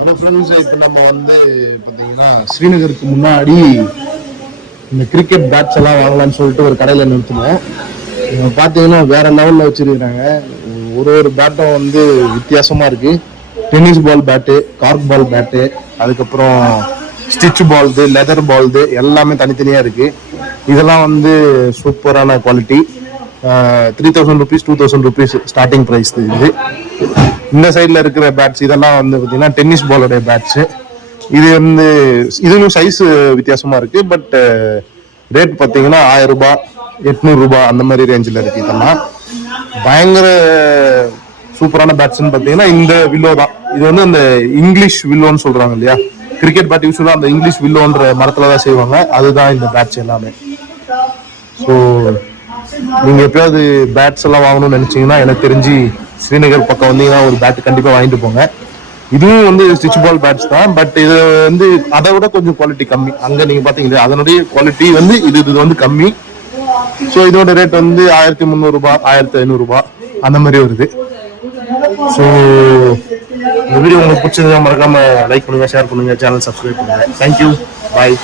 Hello friends, இப்போ நம்ம வந்து பார்த்தீங்கன்னா ஸ்ரீநகருக்கு முன்னாடி இந்த கிரிக்கெட் பேட்ஸ் எல்லாம் வாங்கலாம்னு சொல்லிட்டு ஒரு கடையில் நிறுத்தினோம். பார்த்தீங்கன்னா வேற லெவலில் வச்சிருக்கிறாங்க. ஒரு பேட்டும் வந்து வித்தியாசமாக இருக்கு. Tennis ball bat, cork ball bat, அதுக்கப்புறம் ஸ்டிச் பால்து, லெதர் பால்து எல்லாமே தனித்தனியாக இருக்கு. இதெல்லாம் வந்து சூப்பரான quality. 3000 rupees, 2000 rupees starting price இது. இந்த சைடில் இருக்கிற பேட்ஸ் இதெல்லாம் வந்து பார்த்தீங்கன்னா டென்னிஸ் பாலோடைய பேட்ஸு. இது வந்து இதுவும் சைஸ் வித்தியாசமாக இருக்கு. பட் ரேட் பார்த்தீங்கன்னா 1000 ரூபாய், 800 ரூபாய் அந்த மாதிரி ரேஞ்சில் இருக்கு. இதெல்லாம் பயங்கர சூப்பரான பேட்ஸ்ன்னு பார்த்தீங்கன்னா இந்த வில்லோ தான். இது வந்து அந்த இங்கிலீஷ் வில்லோன்னு சொல்றாங்க இல்லையா, கிரிக்கெட் பேட் யூஸ்வலாக அந்த இங்கிலீஷ் வில்லோன்ற மரத்தில் தான் செய்வாங்க. அதுதான் இந்த பேட்ஸ் எல்லாமே. ஸோ நீங்கள் எப்பயாவது பேட்ஸ் எல்லாம் வாங்கணும்னு நினச்சிங்கன்னா எனக்கு தெரிஞ்சு ஸ்ரீநகர் பக்கம் வந்தீங்கன்னா ஒரு பேட் கண்டிப்பாக வாங்கிட்டு போங்க. இதுவும் வந்து ஸ்டிச் பால் பேட்ஸ் தான். பட் இது வந்து அதை விட கொஞ்சம் குவாலிட்டி கம்மி. அங்கே நீங்கள் பார்த்தீங்கன்னா அதனுடைய குவாலிட்டி வந்து இது வந்து கம்மி. ஸோ இதோட ரேட் வந்து 1300 ரூபாய், 1500 ரூபாய் அந்த மாதிரி வருது. ஸோ இந்த வீடியோ உங்களுக்கு பிடிச்சதுன்னா மறக்காம லைக் பண்ணுங்க, ஷேர் பண்ணுங்க, சேனல் சப்ஸ்கிரைப் பண்ணுங்க. தேங்க்யூ, பாய்.